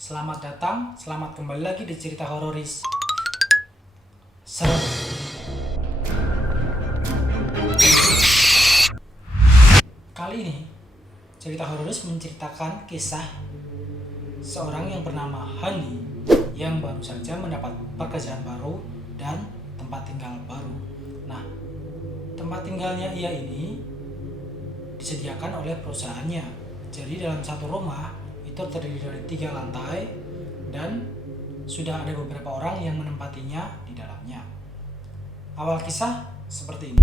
Selamat datang, selamat kembali lagi di cerita hororis. Serem. Kali ini, cerita hororis menceritakan kisah seorang yang bernama Hani yang baru saja mendapat pekerjaan baru dan tempat tinggal baru. Nah, tempat tinggalnya ia ini disediakan oleh perusahaannya. Jadi dalam satu rumah itu terdiri dari 3 lantai dan sudah ada beberapa orang yang menempatinya di dalamnya. Awal kisah seperti ini.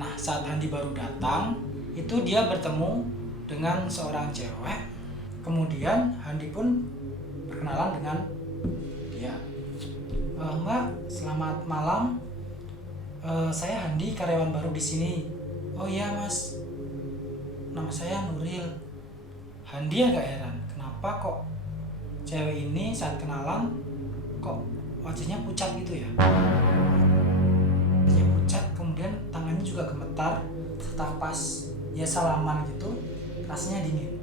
Nah, saat Handi baru datang, itu dia bertemu dengan seorang cewek. Kemudian Handi pun berkenalan dengan dia. Mbak, selamat malam. Saya Handi, karyawan baru di sini. Oh iya Mas, nama saya Nuril. Handi agak heran, kenapa kok cewek ini saat kenalan kok wajahnya pucat gitu ya? Wajahnya pucat, kemudian tangannya juga gemetar, serta pas ya salaman gitu, rasanya dingin.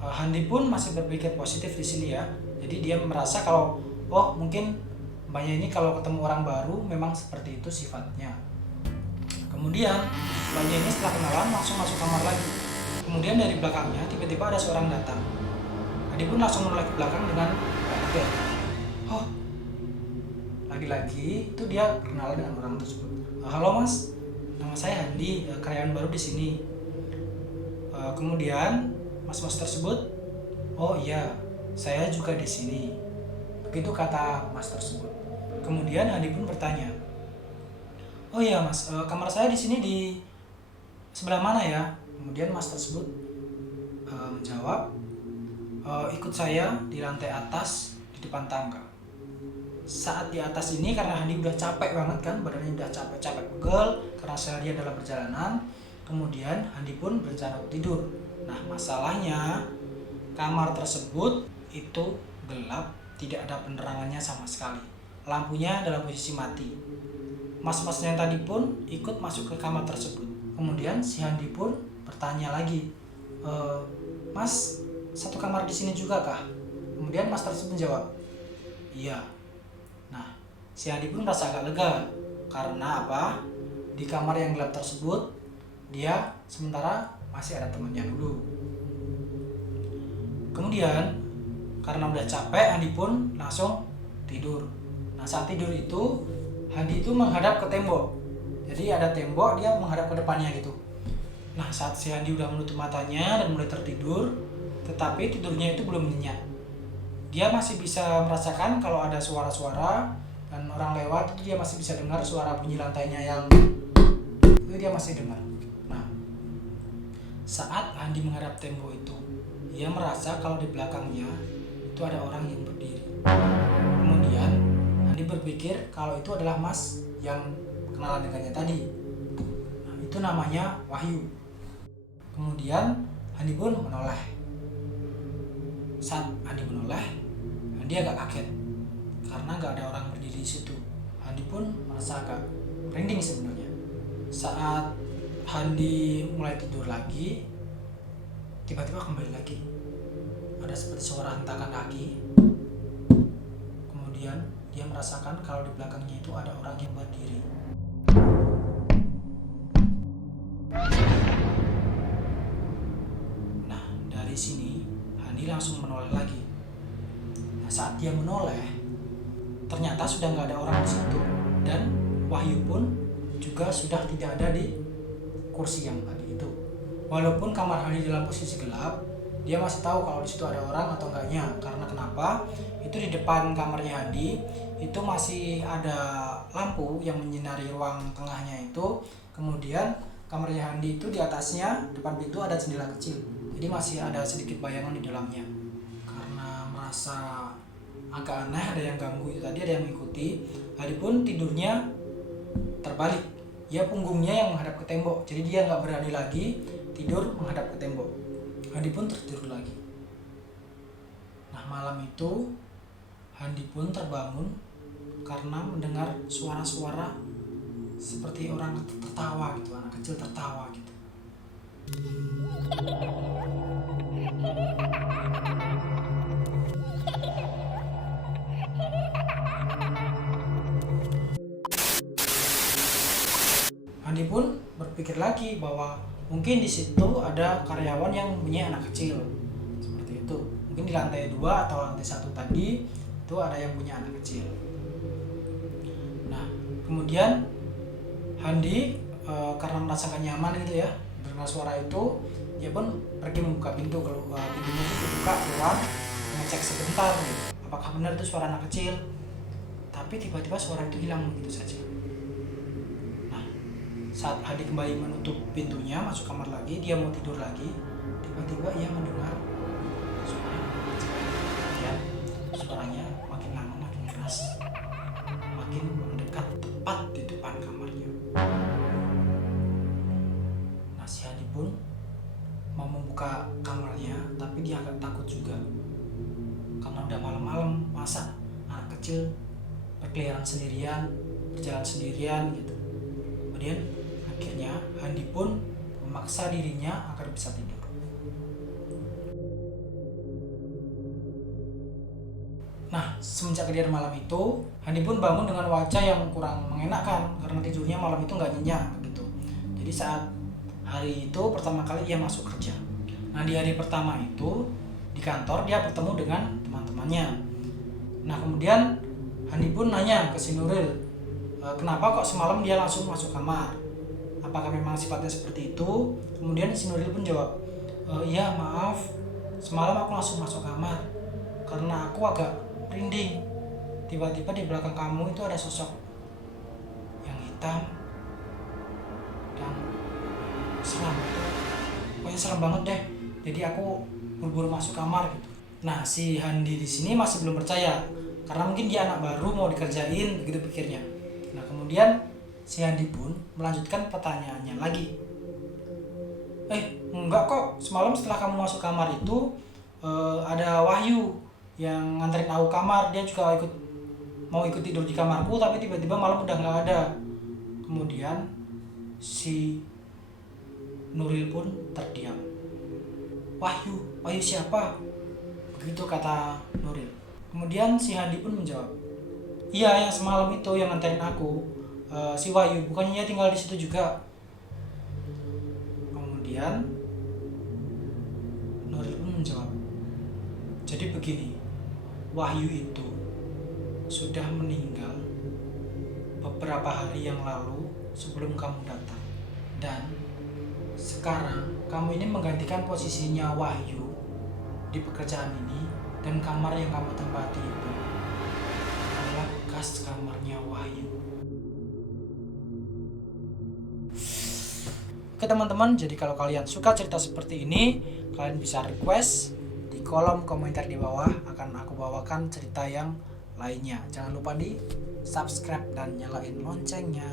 Handi pun masih berpikir positif di sini ya. Jadi dia merasa kalau mungkin mbaknya ini kalau ketemu orang baru memang seperti itu sifatnya. Kemudian mbaknya ini setelah kenalan langsung masuk kamar lagi. Kemudian dari belakangnya tiba-tiba ada seorang datang. Handi pun langsung menoleh ke belakang dengan kaget. Lagi-lagi itu dia kenalan dengan orang tersebut. Halo Mas, nama saya Handi, karyawan baru di sini. Kemudian mas-mas tersebut, oh iya, saya juga di sini. Begitu kata mas tersebut. Kemudian Handi pun bertanya, oh iya Mas, kamar saya di sini di sebelah mana ya? Kemudian mas tersebut menjawab, ikut saya di lantai atas di depan tangga. Saat di atas ini karena Handi udah capek banget kan, badannya udah capek pegel karena seharian dalam perjalanan. Kemudian Handi pun berencana untuk tidur. Nah, masalahnya kamar tersebut itu gelap, tidak ada penerangannya sama sekali. Lampunya dalam posisi mati. Mas-masnya yang tadi pun ikut masuk ke kamar tersebut. Kemudian si Handi pun bertanya lagi, Mas, satu kamar di sini juga kah? Kemudian mas tersebut menjawab, iya. Nah, si Handi pun merasa agak lega karena apa? Di kamar yang gelap tersebut dia sementara masih ada temannya dulu. Kemudian karena udah capek, Handi pun langsung tidur. Nah, saat tidur itu Handi itu menghadap ke tembok. Jadi ada tembok, dia menghadap ke depannya gitu. Nah, saat si Handi udah menutup matanya dan mulai tertidur, tetapi tidurnya itu belum nyenyak. Dia masih bisa merasakan kalau ada suara-suara dan orang lewat, itu dia masih bisa dengar suara bunyi lantainya yang itu dia masih dengar. Nah, saat Handi menghadap tembok itu, dia merasa kalau di belakangnya itu ada orang yang berdiri. Kemudian Handi berpikir kalau itu adalah mas yang kenalan dengannya tadi. Nah, itu namanya Wahyu. Kemudian Handi pun menoleh. Saat Handi menoleh, Handi agak kaget karena nggak ada orang berdiri di situ. Handi pun merasa agak merinding sebenarnya. Saat Handi mulai tidur lagi, tiba-tiba kembali lagi. Ada seperti suara hentakan kaki. Kemudian dia merasakan kalau di belakangnya itu ada orang yang berdiri. Nah, dari sini Handi langsung menoleh lagi. Nah, saat dia menoleh, ternyata sudah nggak ada orang di situ dan Wahyu pun juga sudah tidak ada di kursi yang tadi itu. Walaupun kamar Handi dalam posisi gelap, dia masih tahu kalau di situ ada orang atau enggaknya. Karena kenapa? Itu di depan kamarnya Handi itu masih ada lampu yang menyinari ruang tengahnya itu. Kemudian kamarnya Handi itu di atasnya depan pintu ada jendela kecil. Jadi masih ada sedikit bayangan di dalamnya. Karena merasa agak aneh, ada yang ganggu itu tadi, ada yang mengikuti. Handi pun tidurnya terbalik. Ya punggungnya yang menghadap ke tembok. Jadi dia nggak berani lagi tidur menghadap ke tembok. Handi pun tertidur lagi. Nah, malam itu Handi pun terbangun karena mendengar suara-suara seperti orang tertawa gitu, anak kecil tertawa gitu. berpikir lagi bahwa mungkin di situ ada karyawan yang punya anak kecil seperti itu. Mungkin di lantai 2 atau lantai 1 tadi itu ada yang punya anak kecil. Nah, kemudian Handi karena merasa gak nyaman gitu ya dengar suara itu, dia pun pergi membuka pintu. Kalau pintunya itu dibuka keluar, ngecek sebentar gitu, apakah benar itu suara anak kecil. Tapi tiba-tiba suara itu hilang begitu saja. Nah, saat Hadi kembali menutup pintunya, masuk kamar lagi, dia mau tidur lagi, tiba-tiba ia mendengar suara anak kecil. Ya, suaranya makin lama makin keras, makin mendekat tepat di depan kamarnya. Nah, si Hadi pun mau membuka kamarnya, tapi dia agak takut juga karena udah malam-malam, masa anak kecil berkeliaran sendirian, berjalan sendirian gitu. Kemudian akhirnya Handi pun memaksa dirinya agar bisa tidur. Nah, semenjak kejadian malam itu, Handi pun bangun dengan wajah yang kurang mengenakan karena tidurnya malam itu nggak nyenyak gitu. Jadi saat hari itu pertama kali ia masuk kerja. Nah, di hari pertama itu di kantor dia bertemu dengan teman-temannya. Nah, kemudian Handi pun nanya ke si Nuril, kenapa kok semalam dia langsung masuk kamar? Apakah memang sifatnya seperti itu? Kemudian si Nuril pun jawab, iya maaf, semalam aku langsung masuk kamar karena aku agak merinding. Tiba-tiba di belakang kamu itu ada sosok yang hitam dan seram. Pokoknya serem banget deh. Jadi aku buru-buru masuk kamar gitu. Nah, si Handi di sini masih belum percaya karena mungkin dia anak baru mau dikerjain, begitu pikirnya. Nah, kemudian si Handi pun melanjutkan pertanyaannya lagi. Enggak kok, semalam setelah kamu masuk kamar itu ada Wahyu yang nganterin aku kamar. Dia juga mau ikut tidur di kamarku, tapi tiba-tiba malam udah nggak ada. Kemudian si Nuril pun terdiam. Wahyu siapa? Begitu kata Nuril. Kemudian si Handi pun menjawab, iya yang semalam itu yang nganterin aku, si Wahyu, bukannya dia tinggal di situ juga. Kemudian Nuril pun menjawab, jadi begini, Wahyu itu sudah meninggal beberapa hari yang lalu sebelum kamu datang, dan sekarang kamu ini menggantikan posisinya Wahyu di pekerjaan ini, dan kamar yang kamu tempati itu adalah bekas kamarnya Wahyu. Oke teman-teman, jadi kalau kalian suka cerita seperti ini, kalian bisa request di kolom komentar di bawah, akan aku bawakan cerita yang lainnya. Jangan lupa di subscribe dan nyalain loncengnya.